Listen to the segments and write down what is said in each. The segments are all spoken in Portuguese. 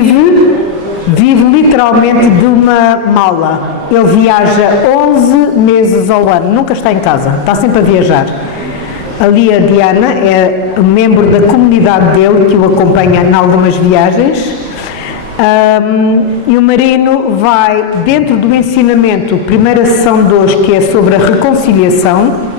vive literalmente de uma mala. Ele viaja 11 meses ao ano, nunca está em casa, está sempre a viajar. Ali a Diana é membro da comunidade dele, que o acompanha em algumas viagens. E o Marino vai, dentro do ensinamento, primeira sessão de hoje, que é sobre a reconciliação.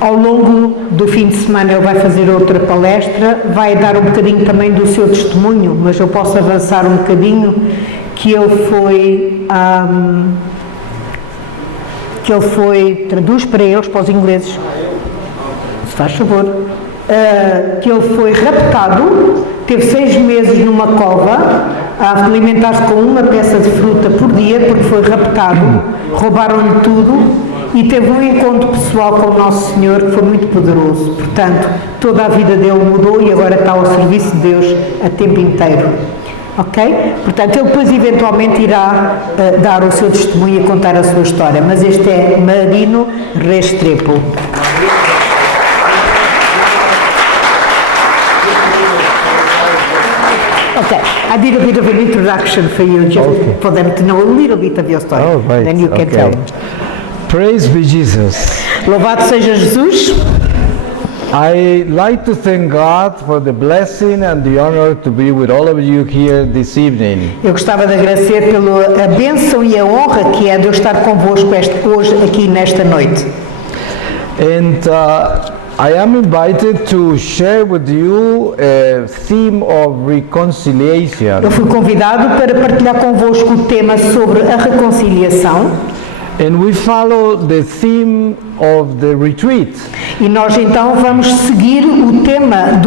Ao longo do fim de semana ele vai fazer outra palestra, vai dar um bocadinho também do seu testemunho, mas eu posso avançar um bocadinho, que ele foi, traduz para eles, para os ingleses, se faz favor, que ele foi raptado, teve 6 meses numa cova, a alimentar-se com uma peça de fruta por dia, porque foi raptado, roubaram-lhe tudo, e teve um encontro pessoal com o Nosso Senhor que foi muito poderoso. Portanto, toda a vida dele mudou e agora está ao serviço de Deus a tempo inteiro. Ok? Portanto, ele depois eventualmente irá dar o seu testemunho e contar a sua história. Mas este é Marino Restrepo. Okay, I did a bit of an introduction for you, just for them to know a little bit of your story. Oh, right. Then you can tell. Praise be Jesus. Louvado seja Jesus. I like to thank God for the blessing and the honor to be with all of you here this evening. Eu gostava de agradecer pela bênção e a honra que é de eu estar convosco hoje aqui nesta noite. And I am invited to share with you a theme of reconciliation. Eu fui convidado para partilhar convosco o tema sobre a reconciliação. And we follow the theme of the retreat. E nós então vamos seguir o tema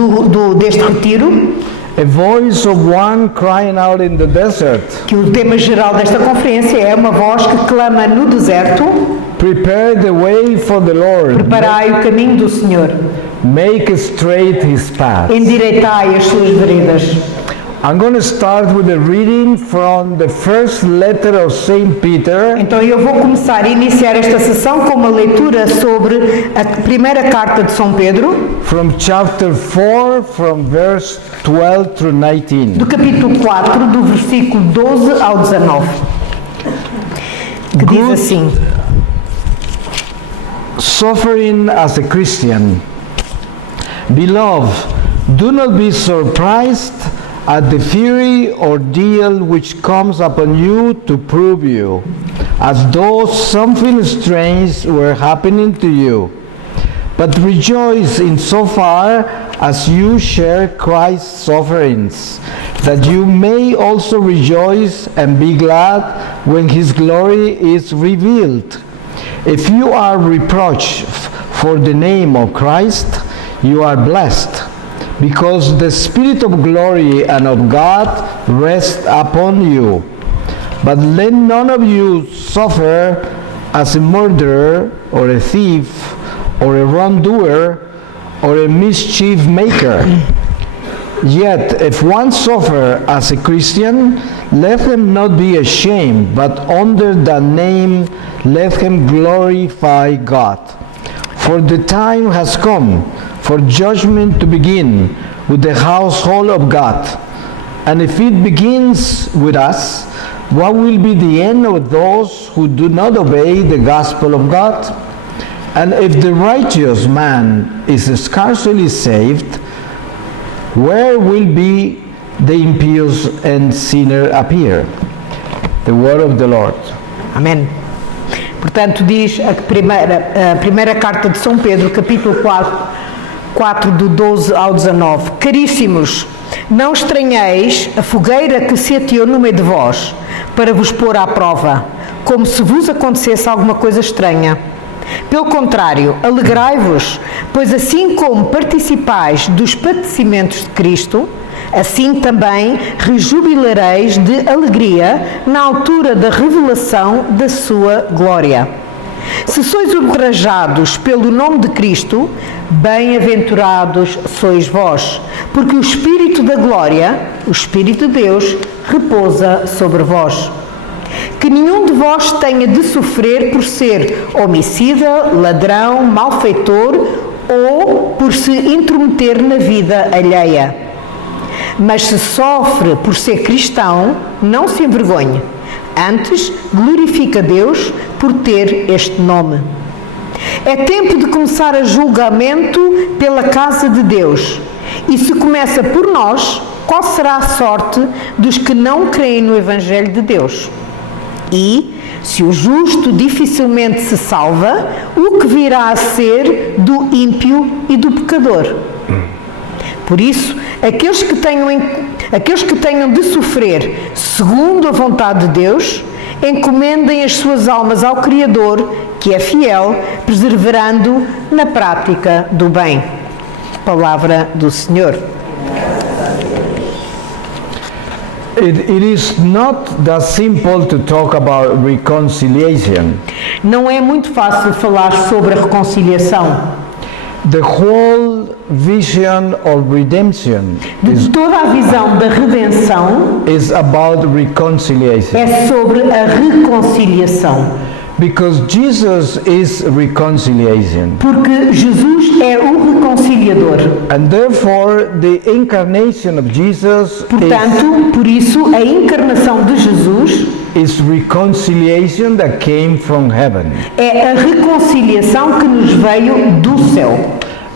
deste retiro. A voice of one crying out in the desert. Que o tema geral desta conferência é uma voz que clama no deserto. Prepare the way for the Lord. Preparai o caminho do Senhor. Make straight his path. Endireitai as suas veredas. I'm going to start with a reading from the first letter of Saint Peter. Então eu vou começar a iniciar esta sessão com uma leitura sobre a primeira carta de São Pedro. From chapter 4, from verse 12 through 19. Do capítulo 4, do versículo 12 ao 19. Que diz assim: Suffering as a Christian. Beloved, do not be surprised at the fiery ordeal which comes upon you to prove you, as though something strange were happening to you. But rejoice in so far as you share Christ's sufferings, that you may also rejoice and be glad when his glory is revealed. If you are reproached for the name of Christ, you are blessed, because the Spirit of glory and of God rests upon you. But let none of you suffer as a murderer, or a thief, or a wrongdoer, or a mischief maker. Yet if one suffer as a Christian, let him not be ashamed, but under the name let him glorify God. For the time has come for judgment to begin with the household of God. And if it begins with us, what will be the end of those who do not obey the gospel of God? And if the righteous man is scarcely saved, where will be the impious and sinner appear? The word of the Lord. Amém. Portanto, diz a primeira carta de São Pedro, capítulo 4, do 12 ao 19. Caríssimos, não estranheis a fogueira que se ateou no meio de vós, para vos pôr à prova, como se vos acontecesse alguma coisa estranha. Pelo contrário, alegrai-vos, pois assim como participais dos padecimentos de Cristo, assim também rejubilareis de alegria na altura da revelação da sua glória. Se sois ultrajados pelo nome de Cristo, bem-aventurados sois vós, porque o Espírito da glória, o Espírito de Deus, repousa sobre vós. Que nenhum de vós tenha de sofrer por ser homicida, ladrão, malfeitor ou por se intrometer na vida alheia. Mas se sofre por ser cristão, não se envergonhe. Antes, glorifica Deus por ter este nome. É tempo de começar a julgamento pela casa de Deus. E se começa por nós, qual será a sorte dos que não creem no Evangelho de Deus? E, se o justo dificilmente se salva, o que virá a ser do ímpio e do pecador? Por isso, aqueles que tenham de sofrer segundo a vontade de Deus, encomendem as suas almas ao Criador, que é fiel, perseverando na prática do bem. Palavra do Senhor. It is not that simple to talk about reconciliation. Não é muito fácil falar sobre a reconciliação. The whole vision of redemption De toda a visão da redenção is about reconciliation. é sobre a reconciliação. Because Jesus is reconciliation. Porque Jesus é o reconciliador. And therefore the incarnation of Jesus Portanto, por isso, a encarnação de Jesus is reconciliation that came from heaven. é a reconciliação que nos veio do céu.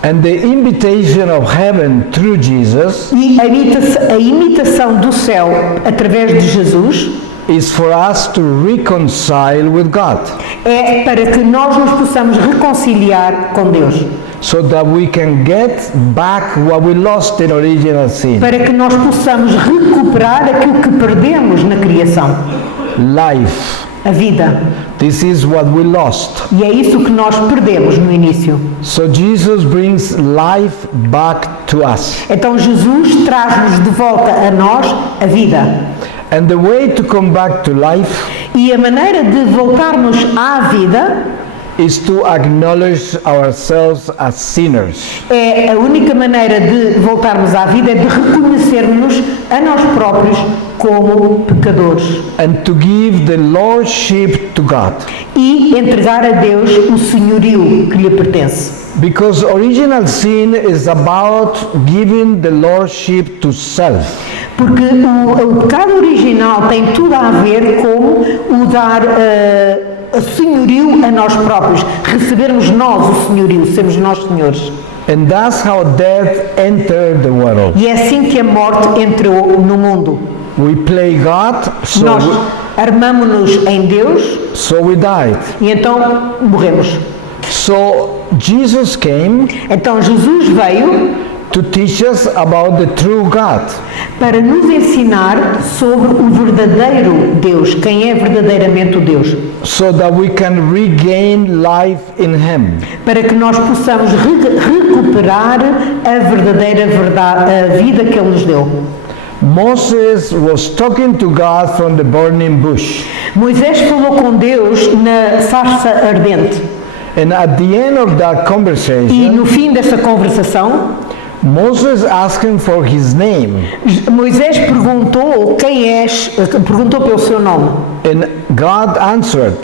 And the invitation of heaven through Jesus E a imitação do céu através de Jesus is for us to reconcile with God, é para que nós nos possamos reconciliar com Deus. so that we can get back what we lost in original sin. Para que nós possamos recuperar aquilo que perdemos na criação. Life. A vida. This is what we lost. E é isso que nós perdemos no início. So Jesus brings life back to us. Então Jesus traz-nos de volta a nós a vida. And the way to come back to life E a maneira de voltarmos à vida is to acknowledge ourselves as sinners. é a única maneira de voltarmos à vida é de reconhecermos a nós próprios como pecadores And to give the lordship to God. e entregar a Deus o senhorio que lhe pertence. Because original sin is about giving the lordship to self. Porque o pecado original tem tudo a ver com o dar o senhorio a nós próprios, recebermos nós o senhorio, sermos nós senhores. And that's how death entered the world. E é assim que a morte entrou no mundo. We play God, Nós armamo-nos em Deus so we died. e então morremos. So Jesus came Então Jesus veio to teach us about the true God. para nos ensinar sobre o verdadeiro Deus, quem é verdadeiramente o Deus, So that we can regain life in Him. para que nós possamos recuperar a verdadeira a vida que Ele nos deu. Moses was talking to God from the burning bush. Moisés falou com Deus na sarça ardente And at the end of that e conversation, no fim dessa conversação, Moses asked him for his name. Moisés perguntou quem és, perguntou pelo seu nome And God answered,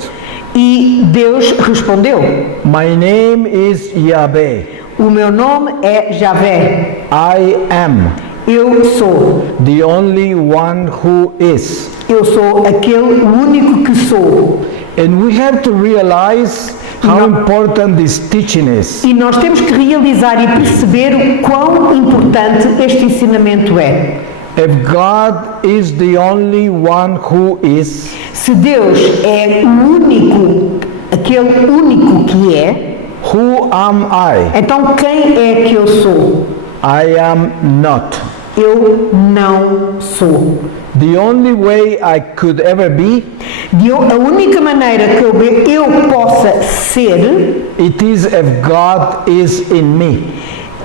e Deus respondeu: My name is Yahweh. o meu nome é Javé, I am eu sou. the only one who is. Eu sou aquele único que sou. And we have to realize how important this teaching is. E nós temos que realizar e perceber o quão importante este ensinamento é. If God is the only one who is, Se Deus é o único, aquele único que é, who am I? então quem é que eu sou? I am not. Eu não sou. The only way I could ever be, A única maneira que eu possa ser, it is if God is in me.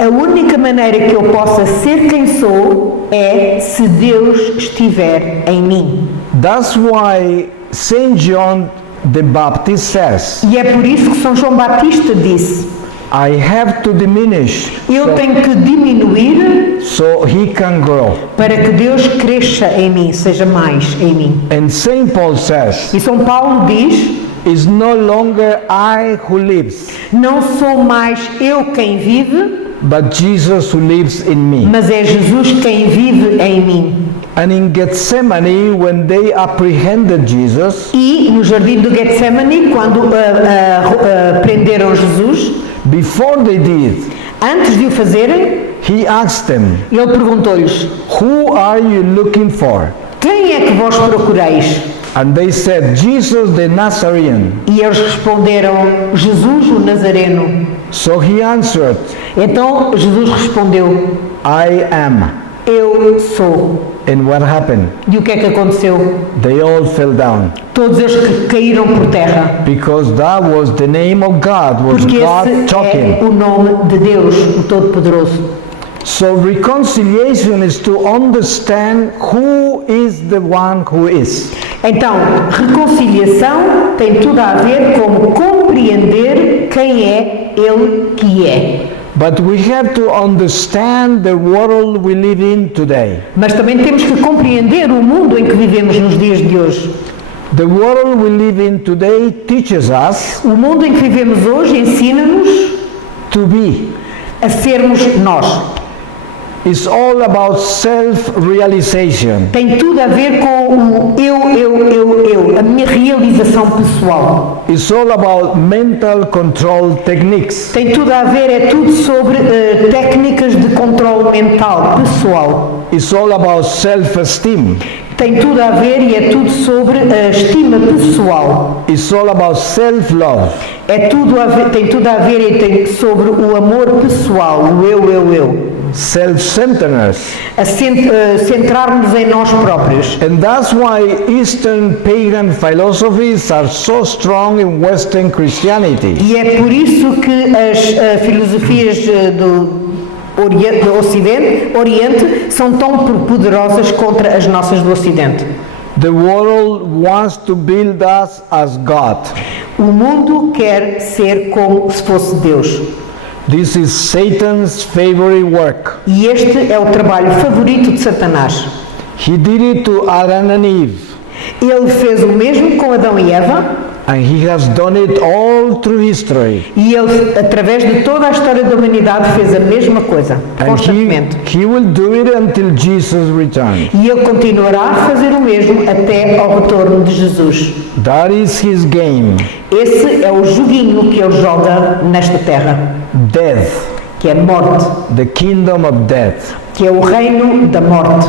a única maneira que eu possa ser quem sou é se Deus estiver em mim. That's why Saint John the Baptist says, E é por isso que São João Batista disse: I have to diminish eu tenho que diminuir so he can grow. para que Deus cresça em mim, seja mais em mim. And Saint Paul says, E São Paulo diz: It's no longer I who lives, Não sou mais eu quem vive, but Jesus who lives in me. mas é Jesus quem vive em mim. And in Gethsemane, when they apprehended Jesus, E no jardim do Getsemane, quando prenderam Jesus, before they did, antes de o fazerem, he asked them, ele perguntou-lhes: "Who are you looking for?" quem é que vós procureis? And they said, "Jesus the Nazarene." E eles responderam: Jesus o Nazareno. So he answered, Então Jesus respondeu: "I am." eu sou. And what happened? E o que é que aconteceu? They all fell down. Todos eles caíram por terra. Because that was the name of God, was Porque God esse é talking. o nome de Deus, o Todo-Poderoso. So reconciliation is to understand who is the one who is. Então, reconciliação tem tudo a ver com compreender quem é Ele que é. But we have to understand the world we live in today. Mas também temos que compreender o mundo em que vivemos nos dias de hoje. The world we live in today teaches us O mundo em que vivemos hoje ensina-nos to be. a sermos nós. It's all about self-realization. Tem tudo a ver com o eu, a minha realização pessoal. It's all about mental control techniques. Tem tudo a ver, é tudo sobre técnicas de controle mental, pessoal. It's all about self-esteem. Tem tudo a ver e é tudo sobre a estima pessoal. It's all about self-love. É tudo a ver, tem tudo a ver e tem sobre o amor pessoal, o eu. Self-centeredness. Centrar-nos em nós próprios. And that's why Eastern pagan philosophies are so strong in Western Christianity. E é por isso que as filosofias do Oriente são tão poderosas contra as nossas do Ocidente. The world wants to build us as God. O mundo quer ser como se fosse Deus. This is Satan's favorite work. E este é o trabalho favorito de Satanás. He did it to Adam and Eve, Ele fez o mesmo com Adão e Eva. and he has done it all through history. E ele, através de toda a história da humanidade, fez a mesma coisa, And constantemente. he will do it until Jesus returns. E ele continuará a fazer o mesmo até ao retorno de Jesus. That is his game. Esse é o joguinho que ele joga nesta terra, Death, que é morte, the kingdom of death. que é o reino da morte.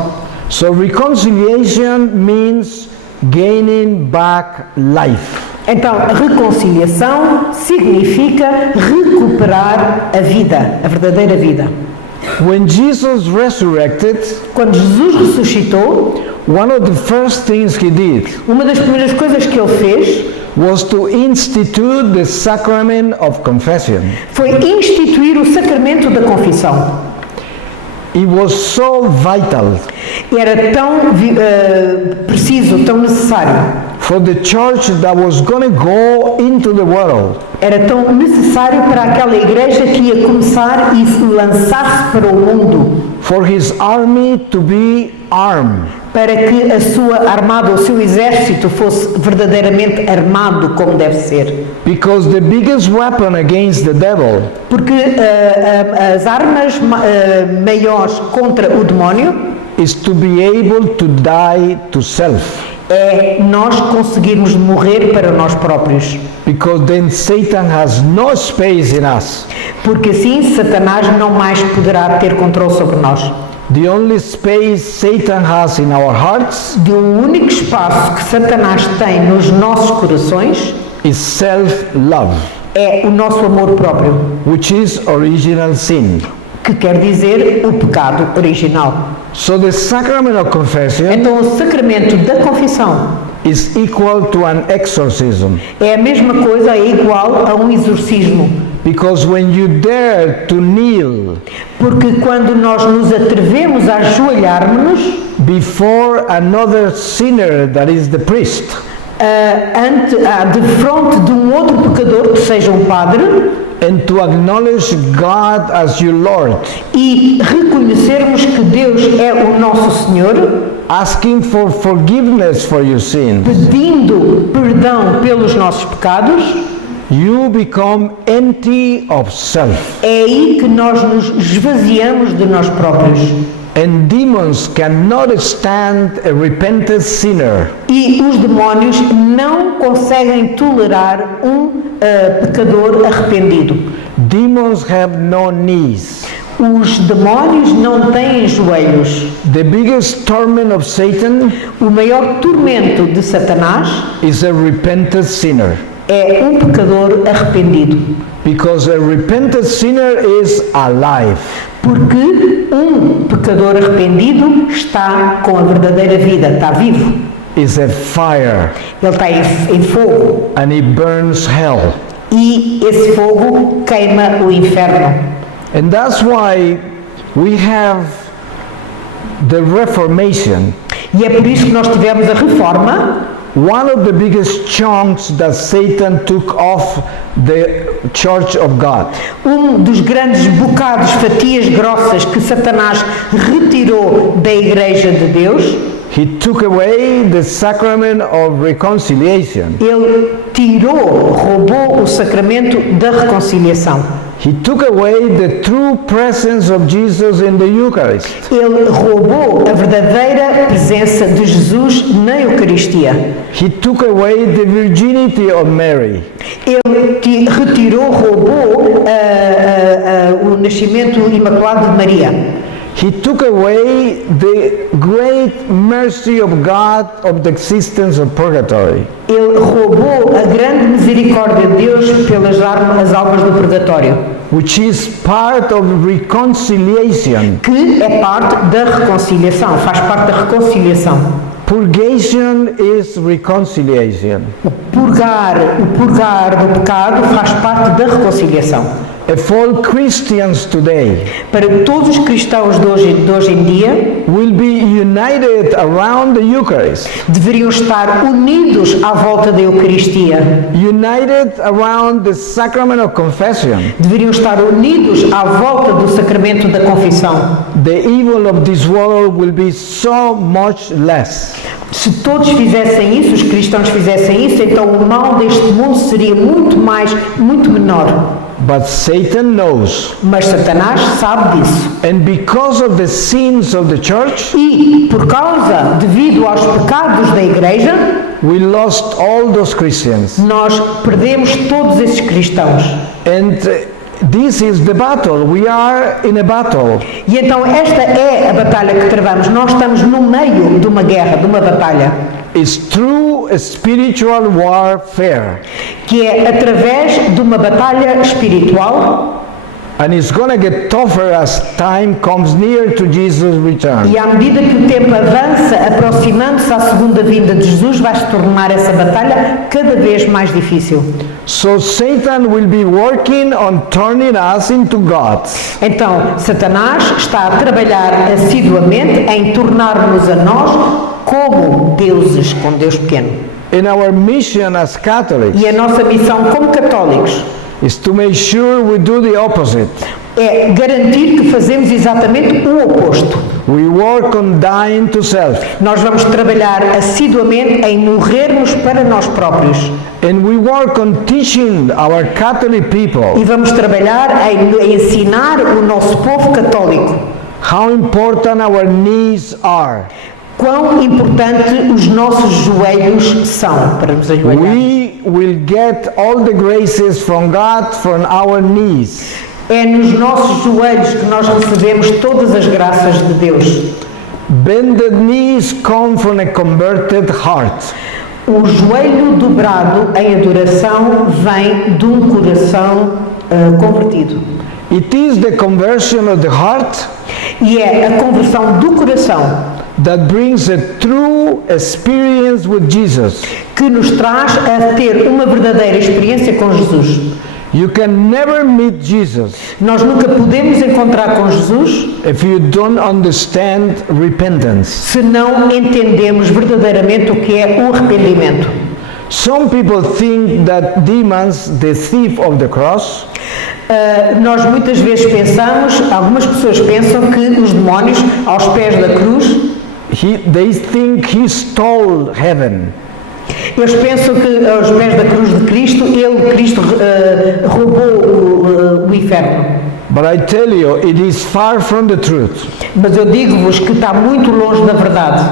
So reconciliation means gaining back life. Então, a reconciliação significa recuperar a vida, a verdadeira vida. When Jesus resurrected, Quando Jesus ressuscitou, one of the first things he did uma das primeiras coisas que ele fez was to institute the sacrament of confession. foi instituir o sacramento da confissão. It was so vital Era tão preciso, tão necessário. for the church that was going to go into the world. Era tão necessário para aquela igreja que ia começar e se lançar-se para o mundo, For his army to be armed. para que a sua armada, o seu exército fosse verdadeiramente armado como deve ser. Because the biggest weapon against the devil Porque as armas maiores contra o demónio is to be able to die to self. é nós conseguirmos morrer para nós próprios. Because then Satan has no space in us. Porque assim Satanás não mais poderá ter controle sobre nós. The only space Satan has in our hearts De um único espaço que Satanás tem nos nossos corações is self-love, é o nosso amor próprio, which is original sin. que quer dizer o pecado original. So the sacrament of confession Então o sacramento da confissão is equal to an exorcism. é a mesma coisa, é igual a um exorcismo. Because when you dare to kneel Porque quando nós nos atrevemos a ajoelharmos before another sinner that is the priest, de fronte de um outro pecador, que seja um padre, and to acknowledge God as your Lord, e reconhecermos que Deus é o nosso Senhor, asking for forgiveness for your sins, pedindo perdão pelos nossos pecados, you become empty of self. é aí que nós nos esvaziamos de nós próprios. And demons cannot stand a repentant sinner. E os demónios não conseguem tolerar pecador arrependido. Demons have no knees. Os demónios não têm joelhos. The biggest torment of Satan O maior tormento de Satanás is a repentant sinner. é um pecador arrependido. Because a repentant sinner is alive. Porque um pecador arrependido está com a verdadeira vida, está vivo. Is a fire. Ele está em fogo. And it burns hell. E esse fogo queima o inferno. And that's why we have the Reformation. E é por isso que nós tivemos a Reforma. One of the biggest chunks that Satan took off the Church of God. Dos grandes bocados, fatias grossas que Satanás retirou da Igreja de Deus. He took away the sacrament of reconciliation. Ele roubou o sacramento da reconciliação. He took away the true presence of Jesus in the Eucharist. Ele roubou a verdadeira presença de Jesus na Eucaristia. He took away the virginity of Mary. Ele roubou o nascimento imaculado de Maria. He took away the great mercy of God of the existence of purgatory. Ele roubou a grande misericórdia de Deus pelas almas do purgatório. Which is part of reconciliation. Que é parte da reconciliação, faz parte da reconciliação. Purgation is reconciliation. O purgar do pecado faz parte da reconciliação. If all Christians today Para todos os cristãos de hoje em dia will be united around the Eucharist, deveriam estar unidos à volta da Eucaristia, united around the sacrament of confession, deveriam estar unidos à volta do sacramento da confissão. the evil of this world will be so much less. Se todos fizessem isso, os cristãos fizessem isso, então o mal deste mundo seria muito menor. But Satan knows. Mas Satanás sabe disso. And because of the sins of the church, E devido aos pecados da Igreja, we lost all those Christians. nós perdemos todos esses cristãos. And this is the battle. We are in a battle. E então esta é a batalha que travamos. Nós estamos no meio de uma guerra, de uma batalha. It's through a spiritual warfare. Que é através de uma batalha espiritual. And it's going to get tougher as time comes near to Jesus' return. E à medida que o tempo avança, aproximando-se à segunda vinda de Jesus, vai se tornar essa batalha cada vez mais difícil. So Satan will be working on turning us into gods. Então, Satanás está a trabalhar assiduamente em tornar-nos a nós como deuses, com Deus pequeno. And our mission as Catholics E a nossa missão como católicos is to make sure we do the opposite. é garantir que fazemos exatamente o oposto. We work on dying to self. Nós vamos trabalhar assiduamente em morrermos para nós próprios. And we work on teaching our Catholic people E vamos trabalhar em ensinar o nosso povo católico how important our knees are. quão importante os nossos joelhos são para nos ajoelhar. We will get all the graces from God from our knees. É nos nossos joelhos que nós recebemos todas as graças de Deus. Bended knees come from a converted heart. O joelho dobrado em adoração vem de um coração convertido. It is the conversion of the heart E é a conversão do coração that brings a true experience with Jesus. que nos traz a ter uma verdadeira experiência com Jesus. You can never meet Jesus Nós nunca podemos encontrar com Jesus if you don't understand repentance. se não entendemos verdadeiramente o que é o arrependimento. Some people think that demons, the thief of the cross, Nós muitas vezes pensamos, algumas pessoas pensam que os demónios aos pés da cruz, they think he stole heaven. eles pensam que aos pés da cruz de Cristo, Cristo roubou o inferno. But I tell you, it is far from the truth. Mas eu digo-vos que está muito longe da verdade.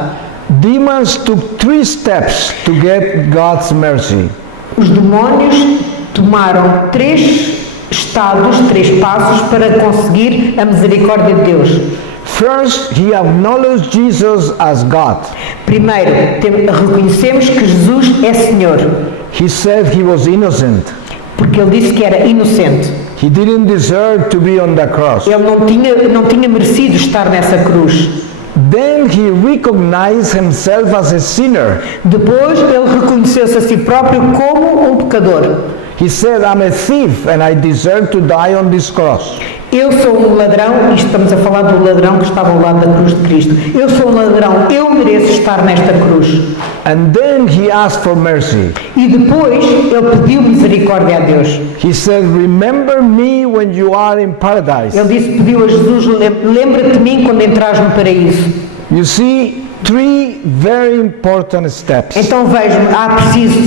Demons took 3 steps to get God's mercy. Os demónios tomaram 3 estados, 3 passos para conseguir a misericórdia de Deus. First, he acknowledged Jesus as God. Primeiro, reconhecemos que Jesus é Senhor, He said he was innocent. porque Ele disse que era inocente. He didn't deserve to be on the cross. Ele não tinha merecido estar nessa cruz. Then he recognized himself as a sinner. Depois, Ele reconheceu-se a si próprio como um pecador. He said, I'm a thief and I deserve to die on this cross. Eu sou um ladrão, isto estamos a falar do ladrão que estava ao lado da cruz de Cristo. Eu sou um ladrão, eu mereço estar nesta cruz. And then he asked for mercy. E depois ele pediu misericórdia a Deus. He said, remember me when you are in paradise. Ele pediu a Jesus, lembra-te de mim quando entrares no paraíso. You see, 3 very important steps. Então vejam,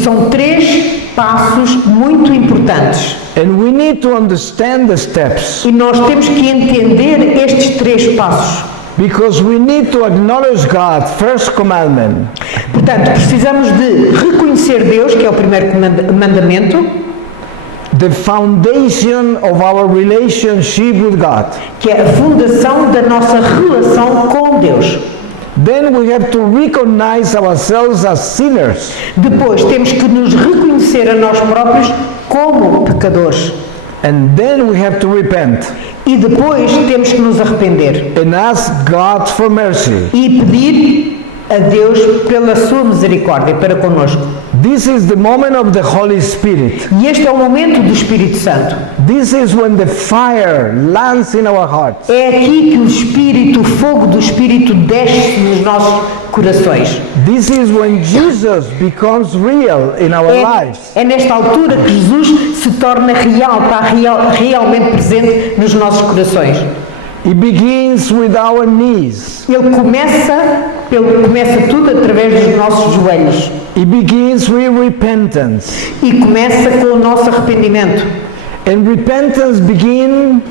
são 3 passos muito importantes. And we need to understand the steps. E nós temos que entender estes 3 passos. Because we need to acknowledge God, first commandment. Portanto, precisamos de reconhecer Deus, que é o primeiro mandamento. The foundation of our relationship with God. Que é a fundação da nossa relação com Deus. Then we have to recognize ourselves as sinners. Depois temos que nos reconhecer a nós próprios como pecadores. And then we have to repent. E depois temos que nos arrepender. And ask God for mercy. E pedir a Deus pela sua misericórdia para conosco. This is the moment of the Holy Spirit. E este é o momento do Espírito Santo. This is when the fire lands in our hearts. É aqui que o fogo do Espírito desce nos nossos corações. This is when Jesus becomes real in our lives. É nesta altura que Jesus se torna real, está realmente presente nos nossos corações. It begins with our knees. Ele começa tudo através dos nossos joelhos. It begins with repentance. E começa com o nosso arrependimento. And repentance begins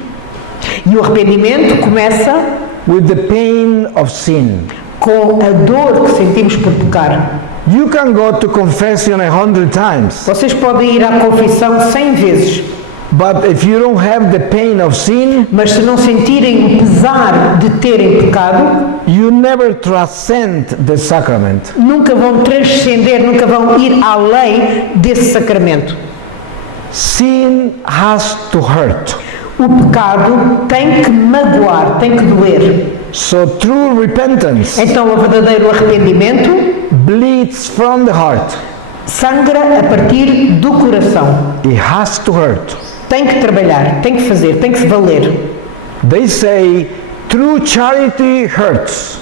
E o arrependimento começa with the pain of sin. com a dor que sentimos por pecar. You can go to confession 100 times. Vocês podem ir à confissão 100 vezes. But if you don't have the pain of sin, Mas se não sentirem o pesar de terem pecado, you never transcend the sacrament. nunca vão transcender, nunca vão ir além desse sacramento. Sin has to hurt. O pecado tem que magoar, tem que doer. So true repentance Então o verdadeiro arrependimento bleeds from the heart. sangra a partir do coração. It has to hurt. Tem que trabalhar, tem que fazer, tem que se valer. They say true charity hurts.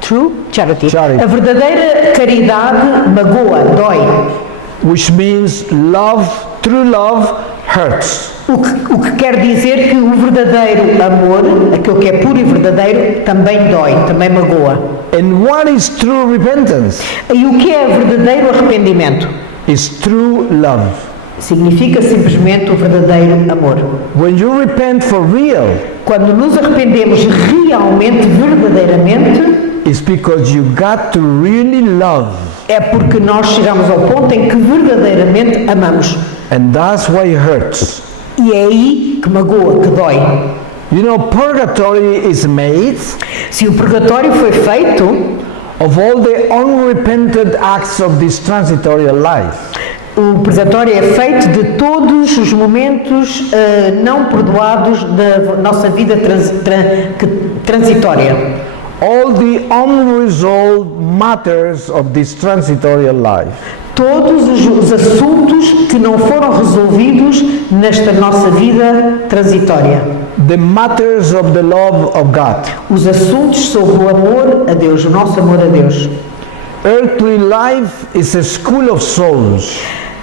True charity. Charity. A verdadeira caridade magoa, dói. Which means love, true love hurts. O que quer dizer que o verdadeiro amor, aquilo que é puro e verdadeiro, também dói, também magoa. And what is true repentance? E o que é verdadeiro arrependimento? Is true love. Significa simplesmente o verdadeiro amor. When you repent for real, Quando nos arrependemos realmente, verdadeiramente, it's because you got to really love. é porque nós chegamos ao ponto em que verdadeiramente amamos. And that's why it hurts. E é aí que magoa, que dói. You know, purgatory is made Se o purgatório foi feito of all the unrepented acts of this transitory life. o purgatório é feito de todos os momentos não perdoados da nossa vida transitória. All the unresolved matters of this transitory life. Todos os assuntos que não foram resolvidos nesta nossa vida transitória. The matters of the love of God. Os assuntos sobre o amor a Deus, o nosso amor a Deus. Earthly life is a school of souls.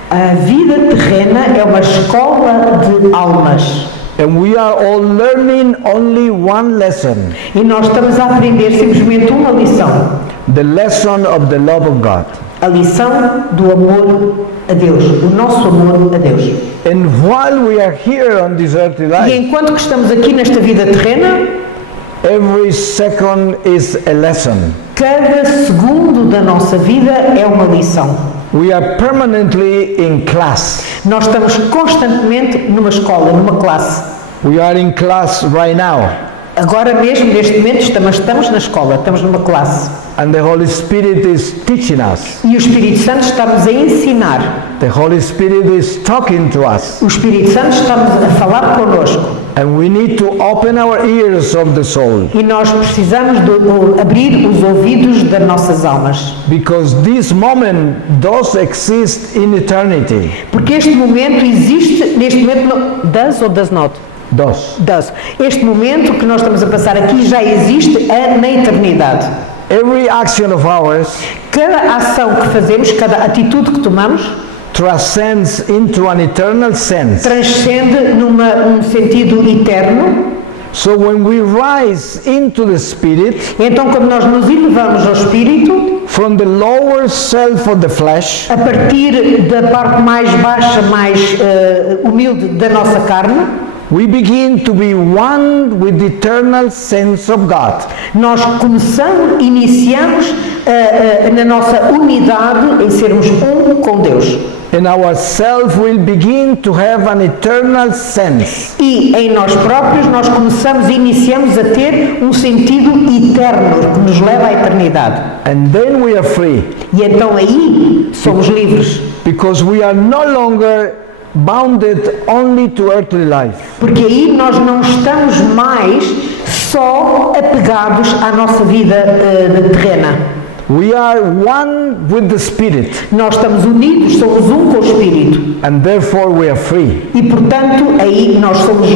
A vida terrena é uma escola de almas. And we are all learning only one lesson, E nós estamos a aprender simplesmente uma lição. the lesson of the love of God. A lição do amor a Deus. O nosso amor a Deus. And while we are here on this earthly E life, enquanto que estamos aqui nesta vida terrena, every second is a lesson. cada segundo da nossa vida é uma lição. We are permanently in class. Nós estamos constantemente numa escola, numa classe. We are in class right now. Agora mesmo, neste momento, estamos na escola, estamos numa classe. And the Holy Spirit is teaching us. E o Espírito Santo está-nos a ensinar. The Holy Spirit is talking to us. O Espírito Santo está-nos a falar connosco. And we need to open our ears of the soul. E nós precisamos de abrir os ouvidos das nossas almas. Because this moment does exist in eternity. Porque este momento existe, neste momento, does ou does not? Does. Does. Este momento que nós estamos a passar aqui já existe na eternidade. Every action of ours Cada ação que fazemos, cada atitude que tomamos, transcends into an eternal sense. transcende num sentido eterno. So when we rise into the Spirit, Então, quando nós nos elevamos ao Espírito, from the lower self of the flesh, a partir da parte mais baixa, mais humilde da nossa carne, we begin to be one with the eternal sense of God. nós iniciamos na nossa unidade em sermos um com Deus. And our self will begin to have an eternal sense. E em nós próprios nós iniciamos a ter um sentido eterno que nos leva à eternidade. And then we are free. E então aí somos livres. Because we are no longer bounded only to earthly life. Porque aí nós não estamos mais só apegados à nossa vida terrena. We are one with the Spirit. Nós estamos unidos, somos um com o Espírito. And therefore we are free. E portanto aí nós somos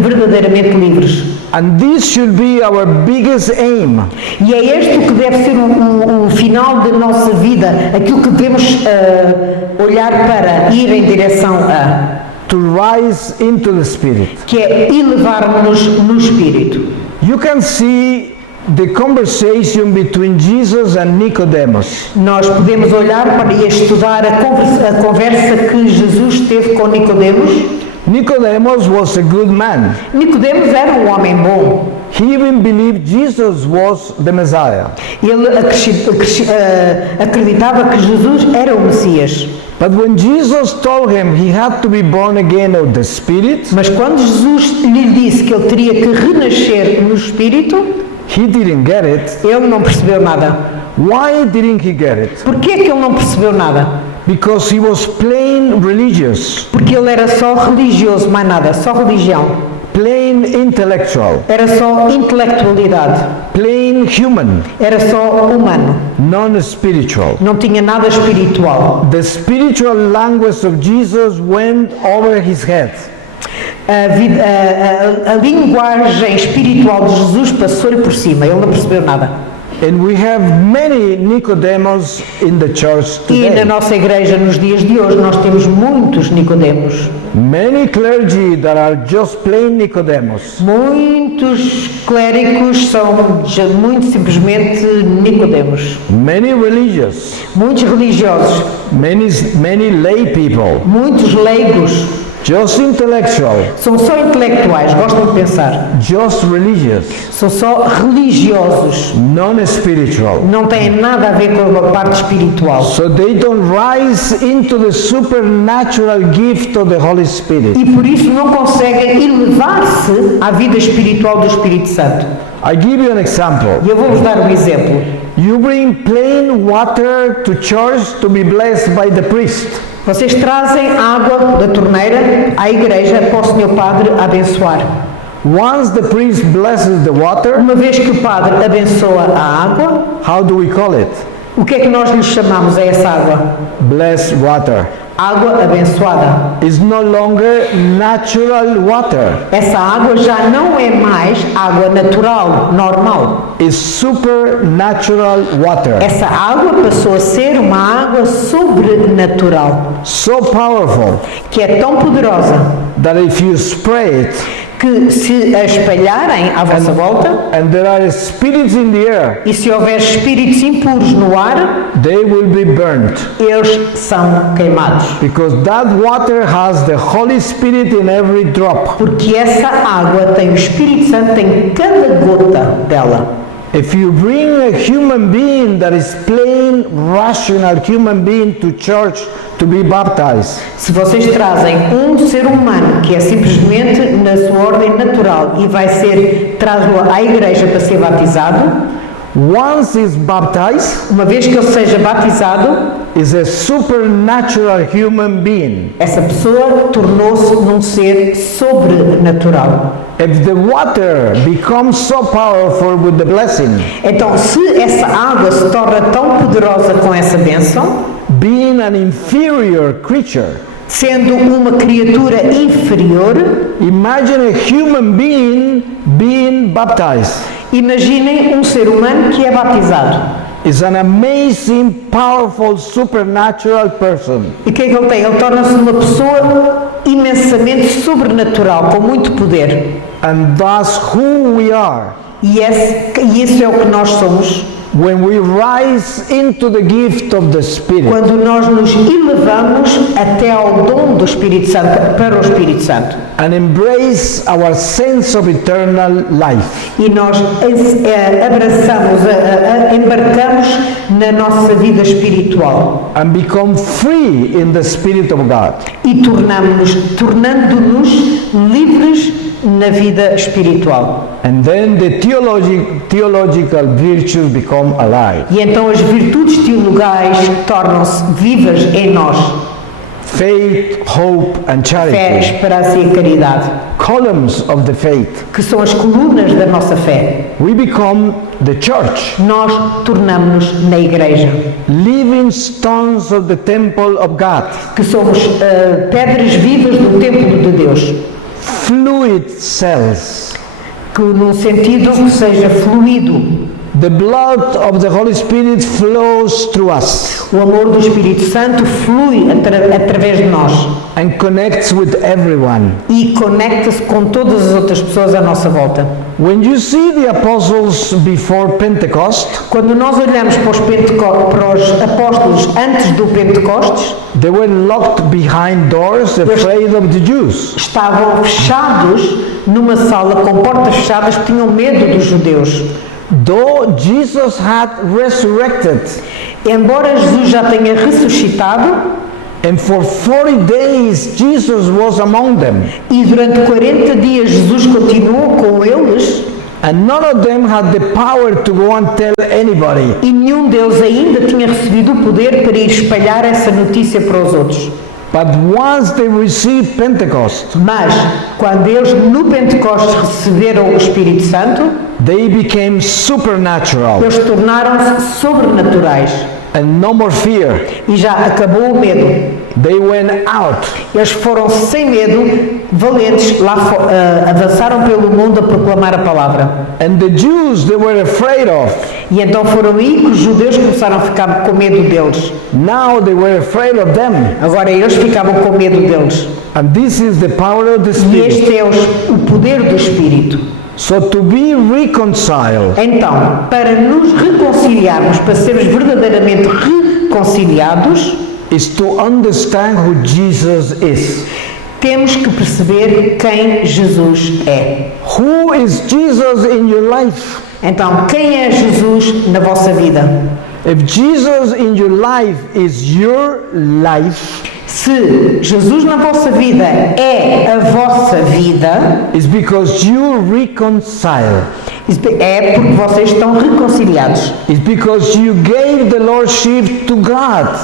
verdadeiramente livres. And this should be our biggest aim. E é este o que deve ser o final da nossa vida, aquilo que devemos olhar para, ir em direção a, To rise into the Spirit. que é elevar-nos no Espírito. You can see the conversation between Jesus and Nicodemus. Nós podemos olhar para e estudar a conversa que Jesus teve com Nicodemos. Nicodemus was a good man. Nicodemos era um homem bom. He even believed Jesus was the Messiah. Ele acreditava que Jesus era o Messias. But when Jesus told him he had to be born again of the Spirit, Mas quando Jesus lhe disse que ele teria que renascer no Espírito, he didn't get it. ele não percebeu nada. Why didn't he get it? Porquê que ele não percebeu nada? Because he was plain religious, Porque ele era só religioso, mais nada, só religião. plain intellectual, Era só intelectualidade. plain human, Era só humano. non-spiritual. Não tinha nada espiritual. The spiritual language of Jesus went over his head. A linguagem espiritual de Jesus passou-lhe por cima. Ele não percebeu nada. And we have many Nicodemus in the church E na today. nossa igreja, nos dias de hoje, nós temos muitos Nicodemos. Many clergy that are just plain Nicodemus. Muitos clérigos são muito simplesmente Nicodemos. Many religious. Muitos religiosos. Many lay people. Muitos leigos. Just intellectual. São só intelectuais, gostam de pensar. Just religious. São só religiosos. Non-spiritual. Não têm nada a ver com a parte espiritual. So they don't rise into the supernatural gift of the Holy Spirit. E por isso não conseguem elevar-se à vida espiritual do Espírito Santo. I give you an example. E eu vou-vos dar um exemplo. You bring plain water to church to be blessed by the priest. Vocês trazem água da torneira à igreja para o Senhor Padre abençoar. Once the priest blesses the water, Uma vez que o Padre abençoa a água, how do we call it? o que é que nós lhe chamamos a essa água? Blessed water. Água abençoada. It's no longer natural water. Essa água já não é mais água natural, normal. It's supernatural water. Essa água passou a ser uma água sobrenatural, So powerful que é tão poderosa that if you spray it, que se espalharem à vossa volta, and there are spirits in the air, e se houver espíritos impuros no ar, they will be burnt. eles são queimados. Because that water has the Holy Spirit in every drop. Porque essa água tem o Espírito Santo em cada gota dela. If you bring a human being that is plain, rational human being to church to be baptized, Se vocês trazem um ser humano que é simplesmente na sua ordem natural e vai ser trazido à igreja para ser batizado, once he's baptized, uma vez que ele seja batizado, is a supernatural human being. essa pessoa tornou-se num ser sobrenatural. If the water becomes so powerful with the blessing, Então, se essa água se torna tão poderosa com essa bênção, being an inferior creature, sendo uma criatura inferior, imagine a human being being baptized. imaginem um ser humano que é batizado. Is an amazing, powerful, supernatural person. E o que é que ele tem? Ele torna-se uma pessoa imensamente sobrenatural, com muito poder. And that's who we are. E isso é o que nós somos When we rise into the gift of the Spirit, quando nós nos elevamos até ao dom do Espírito Santo, para o Espírito Santo. and embrace our sense of eternal life. E nós abraçamos, embarcamos na nossa vida espiritual. And become free in the Spirit of God. E tornando-nos livres na vida espiritual. And then the theological virtues become alive. E então as virtudes teologais tornam-se vivas em nós. Faith, hope, and Fé, charity. esperança e caridade, Columns of the faith. que são as colunas da nossa fé. We become the church. Nós tornamos-nos na igreja, Living stones of the temple of God. que somos pedras vivas do templo de Deus, Fluid cells. que num sentido que seja fluido. The blood of the Holy Spirit flows through us O amor do Espírito Santo flui através de nós and connects with everyone. e conecta-se com todas as outras pessoas à nossa volta. When you see the apostles before Pentecost, Quando nós olhamos para os apóstolos antes do Pentecostes, they were locked behind doors, afraid of the Jews. estavam fechados numa sala com portas fechadas, que tinham medo dos judeus. Though Jesus had resurrected, Embora Jesus já tenha ressuscitado, and for 40 days Jesus was among them, e durante 40 dias Jesus continuou com eles, and none of them had the power to go and tell anybody. e nenhum deles ainda tinha recebido o poder para ir espalhar essa notícia para os outros. But once they received Pentecost, Mas, quando eles no Pentecostes receberam o Espírito Santo, they became supernatural eles tornaram-se sobrenaturais and no more fear. e já acabou o medo. They went out Eles foram sem medo, valentes, avançaram pelo mundo a proclamar a palavra. and the Jews they were afraid of. E então foram aí que os judeus começaram a ficar com medo deles. Now they were afraid of them. Agora eles ficavam com medo deles. And this is the power of the E Spirit. este é o poder do Espírito. So to be reconciled Então, para nos reconciliarmos, para sermos verdadeiramente reconciliados, is to understand who Jesus is. temos que perceber quem Jesus é. Who is Jesus in your life? Então, quem é Jesus na vossa vida? If Jesus in your life is your life, Se Jesus na vossa vida é a vossa vida, it's because you reconcile. é porque vocês estão reconciliados. It's because you gave the lordship to God.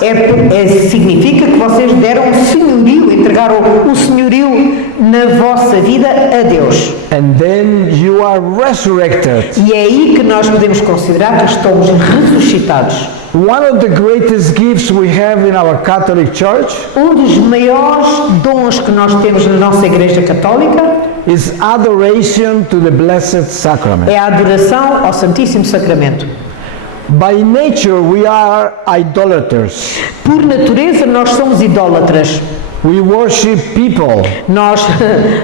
Significa que vocês deram o senhorio, entregaram o senhorio na vossa vida a Deus. And then you are resurrected. E é aí que nós podemos considerar que estamos ressuscitados. One of the greatest gifts we have in our Catholic Church Um dos maiores dons que nós temos na nossa Igreja Católica is adoration to the Blessed Sacrament. é a adoração ao Santíssimo Sacramento. By nature we are idolaters. Por natureza nós somos idólatras. We worship people. Nós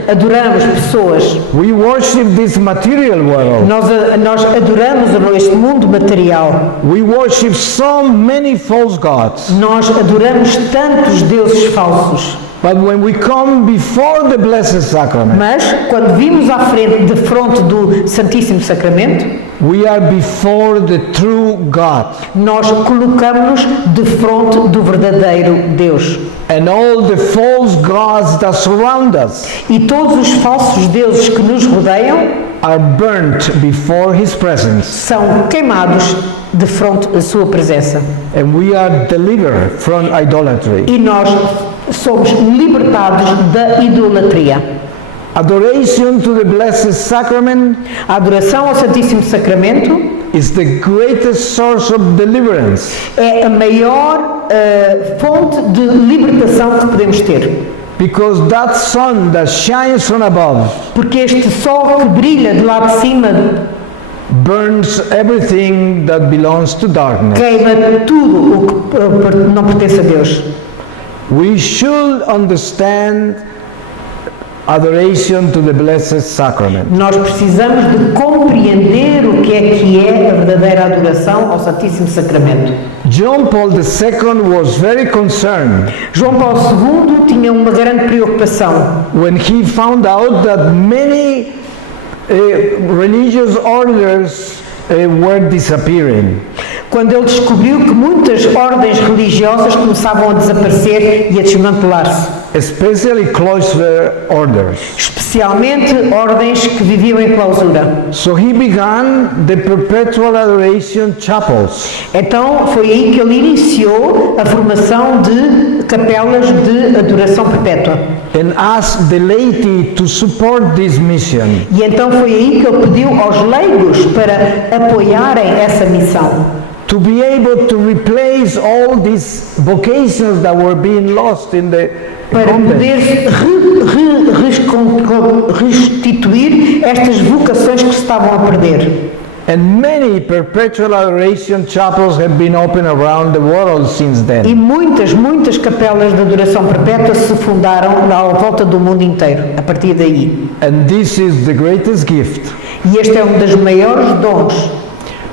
adoramos pessoas. We worship this material world. Nós adoramos este mundo material. We worship so many false gods. Nós adoramos tantos deuses falsos. But when we come before the Blessed Sacrament, Mas, quando vimos à frente, de fronte do Santíssimo Sacramento, we are before the true God. nós colocamos-nos de fronte do verdadeiro Deus. And all the false gods that surround us E todos os falsos deuses que nos rodeiam are burnt before His presence. são queimados de fronte à sua presença. And we are delivered from idolatry. E nós somos libertados da idolatria. Adoration to the Blessed Sacrament A adoração ao Santíssimo Sacramento is the greatest source of deliverance. é a maior fonte de libertação que podemos ter. Because that sun that shines from above Porque este sol que brilha de lá de cima burns everything that belongs to darkness. queima tudo o que não pertence a Deus. We should understand adoration to the Blessed Sacrament. Nós precisamos de compreender o que é a verdadeira adoração ao Santíssimo Sacramento. John Paul II was very concerned João Paulo II tinha uma grande preocupação when he found out that many religious orders were disappearing. quando ele descobriu que muitas ordens religiosas começavam a desaparecer e a desmantelar-se, Especially cloister orders. especialmente ordens que viviam em clausura. So he began the perpetual adoration chapels. Então foi aí que ele iniciou a formação de capelas de adoração perpétua. And asked the laity to support this mission. E então foi aí que ele pediu aos leigos para apoiarem essa missão. To be able to replace all these vocations that were being lost in the Para poder restituir estas vocações que se estavam a perder. And many perpetual adoration chapels have been opened around the world since E then. muitas capelas de adoração perpétua se fundaram à volta do mundo inteiro, a partir daí. And this is the greatest gift. E este é um dos maiores dons.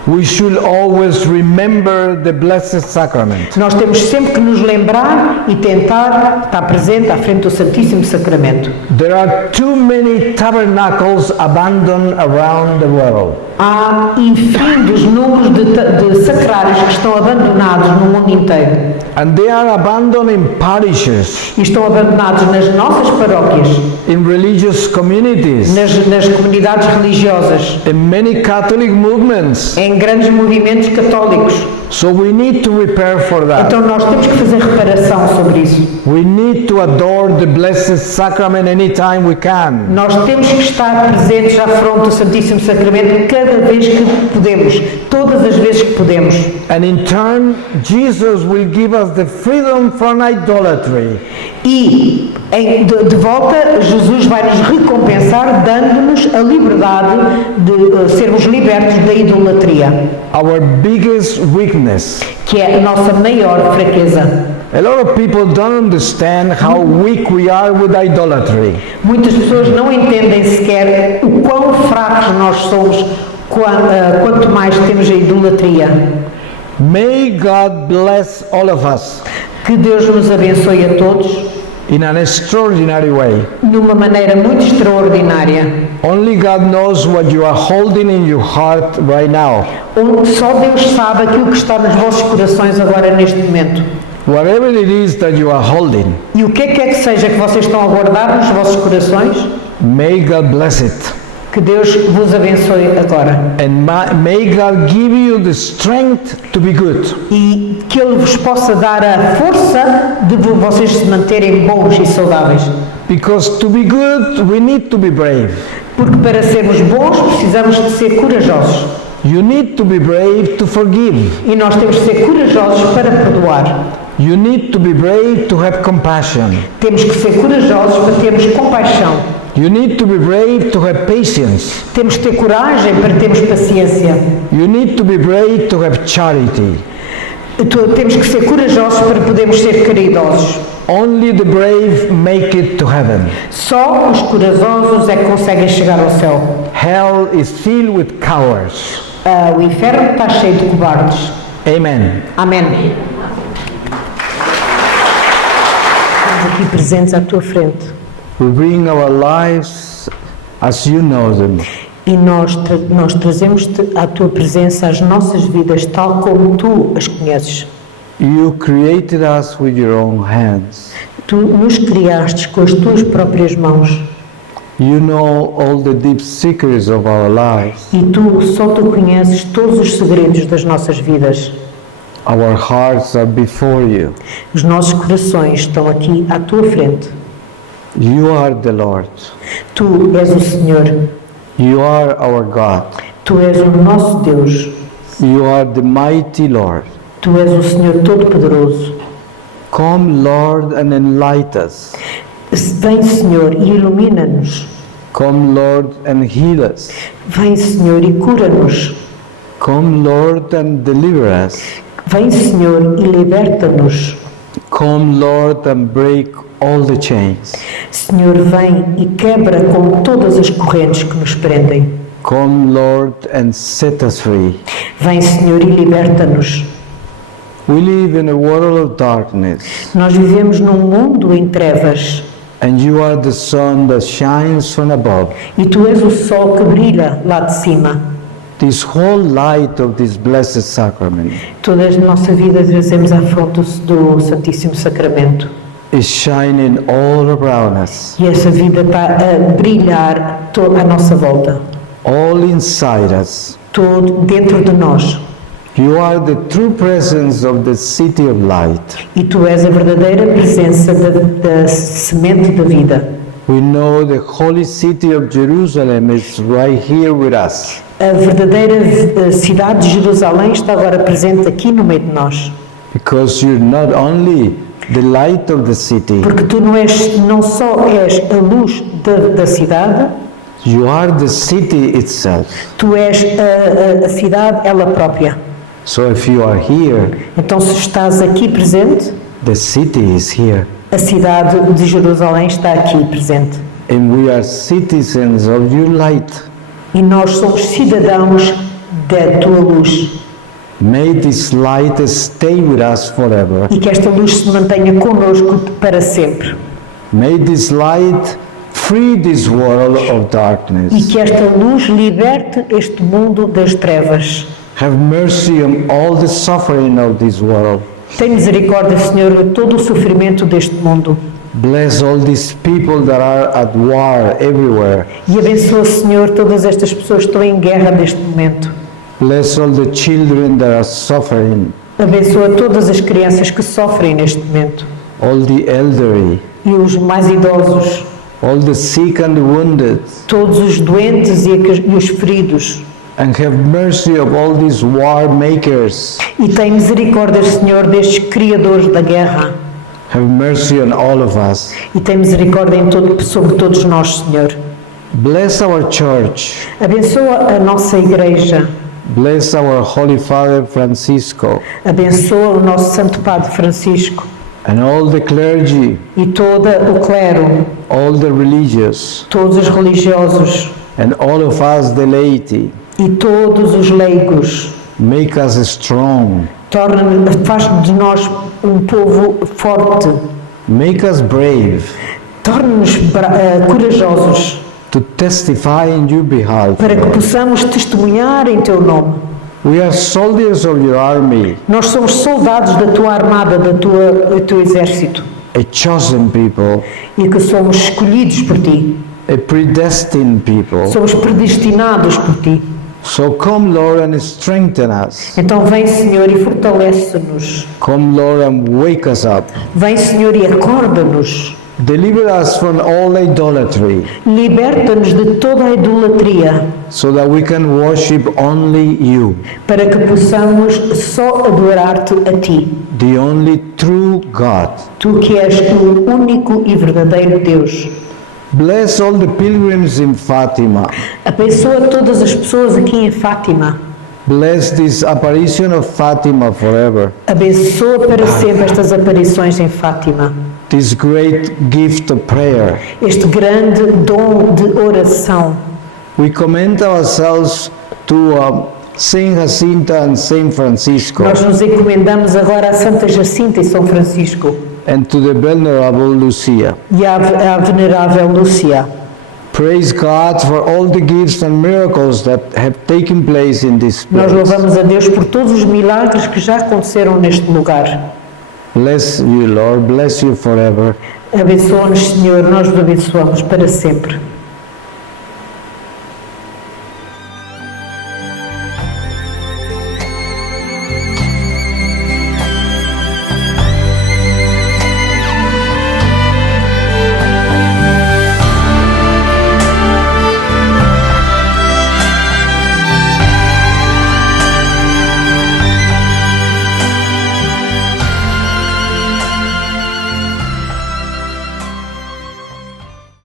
We should always remember the Blessed Sacrament. Nós temos sempre que nos lembrar e tentar estar presente à frente do Santíssimo Sacramento. There are too many tabernacles abandoned around the world. Há infinitos números de sacrários que estão abandonados no mundo inteiro. And they are abandoned in parishes, E estão abandonados nas nossas paróquias, in religious communities, nas comunidades religiosas, in many Catholic movements. em grandes movimentos católicos. So we need to repair for that. Então nós temos que fazer reparação sobre isso. We need to adore the Blessed Sacrament anytime we can. Nós temos que estar presentes à fronte do Santíssimo Sacramento cada vez que podemos, todas as vezes que podemos. And in turn, Jesus will give us the freedom from idolatry. E de volta, Jesus vai nos recompensar dando-nos a liberdade de sermos libertos da idolatria, Our biggest weakness. que é a nossa maior fraqueza. A lot of people don't understand how weak we are with idolatry. Muitas pessoas não entendem sequer o quão fracos nós somos quanto mais temos a idolatria. May God bless all of us Que Deus nos abençoe a todos in an extraordinary way. de uma maneira muito extraordinária. Only God knows what you are holding in your heart right now. Onde só Deus sabe aquilo que está nos vossos corações agora neste momento. Whatever it is that you are holding, E o que é que seja que vocês estão a guardar nos vossos corações, may God bless it. que Deus vos abençoe agora. And may God give you the strength to be good. E que Ele vos possa dar a força de vocês se manterem bons e saudáveis. Because to be good, we need to be brave. Porque para sermos bons precisamos de ser corajosos. You need to be brave to forgive. E nós temos de ser corajosos para perdoar. You need to be brave to have compassion. Temos que ser corajosos para termos compaixão. You need to be brave to have patience. Temos que ter coragem para termos paciência. You need to be brave to have charity. Temos que ser corajosos para podermos ser caridosos. Only the brave make it to heaven. Só os corajosos é que conseguem chegar ao céu. Hell is filled with cowards. O inferno está cheio de cobardes. Amen. Amém. Estamos aqui presentes à tua frente. We bring our lives as you know them. E nós trazemos-te à tua presença as nossas vidas tal como tu as conheces. You created us with your own hands. Tu nos criaste com as tuas próprias mãos. You know all the deep secrets of our lives. E só tu conheces todos os segredos das nossas vidas. Our hearts are before you. Os nossos corações estão aqui à tua frente. You are the Lord. Tu és o Senhor. You are our God. Tu és o nosso Deus. You are the mighty Lord. Tu és o Senhor Todo-Poderoso. Come, Lord, and enlighten us. Vem, Senhor, e ilumina-nos. Come, Lord, and heal us. Vem, Senhor, e cura-nos. Come, Lord, and deliver us. Vem, Senhor, e liberta-nos. Come, Lord, and break all the chains. Senhor, vem e quebra com todas as correntes que nos prendem. Come, Lord, and set us free. Vem, Senhor, e liberta-nos. We live in a world of darkness, Nós vivemos num mundo em trevas. and you are the sun that shines from above. E tu és o sol que brilha lá de cima. This whole light of this blessed sacrament Toda a nossa vida trazemos à fronte do Santíssimo Sacramento. is shining all around us, E essa vida está a brilhar toda à nossa volta. all inside us. Todo dentro de nós. You are the true presence of the city of light. E tu és a verdadeira presença da semente da vida. We know the holy city of Jerusalem is right here with us. A verdadeira cidade de Jerusalém está agora presente aqui no meio de nós. Because you're not only the light of the city, Porque tu não só és a luz da cidade, you are the city itself. tu és a cidade ela própria. So if you are here, Então, se estás aqui presente, the city is here. a cidade de Jerusalém está aqui presente. And we are citizens of your light. E nós somos cidadãos da tua luz. May this light stay with us forever. E que esta luz se mantenha connosco para sempre. May this light free this world of E darkness. que esta luz liberte este mundo das trevas. Have mercy on all the suffering of this world. Tem misericórdia, Senhor, de todo o sofrimento deste mundo. Bless all these people that are at war everywhere. E abençoa, Senhor, todas estas pessoas que estão em guerra neste momento. Bless all the children that are suffering. Abençoa todas as crianças que sofrem neste momento. All the elderly. E os mais idosos. All the sick and wounded. Todos os doentes e os feridos. And have mercy of all these war makers. E tem misericórdia, Senhor, destes criadores da guerra. Have mercy on all of us. E tem misericórdia sobre todos nós, Senhor. Bless our church. Abençoa a nossa igreja. Bless our Holy Father Francisco Abençoa o nosso Santo Padre Francisco. and all the clergy, E todo o clero, all the religious, todos os religiosos. and all of us the laity. E todos os leigos. Make us strong. Faz de nós um povo forte. Make us brave Torna-nos corajosos to testify in your behalf. para que possamos testemunhar em teu nome. We are soldiers of your army, Nós somos soldados da tua armada, do teu exército, a chosen people, e que somos escolhidos por ti. a predestined people. Somos predestinados por ti. So come, Lord, and strengthen us. Então vem, Senhor, e fortalece-nos. Come, Lord, and wake us up. Vem, Senhor, e acorda-nos. Deliver us from all idolatry, Liberta-nos de toda a idolatria, so that we can worship only you, para que possamos só adorar-te a ti. the only true God. Tu que és o único e verdadeiro Deus. Bless all the pilgrims in Fatima. Abençoa todas as pessoas aqui em Fátima. Bless this apparition of Fatima forever. Abençoa para sempre estas aparições em Fátima. This great gift of prayer. Este grande dom de oração. We commend ourselves to Saint Jacinta and Saint Francisco Nós nos encomendamos agora a Santa Jacinta e São Francisco and to the Venerable Lucia. e à Venerável Lúcia. Praise God for all the gifts and miracles that have taken place in this Nós place. louvamos a Deus por todos os milagres que já aconteceram neste lugar. Bless you, Lord. Bless you forever. Abençoa-nos, Senhor, nós o abençoamos para sempre.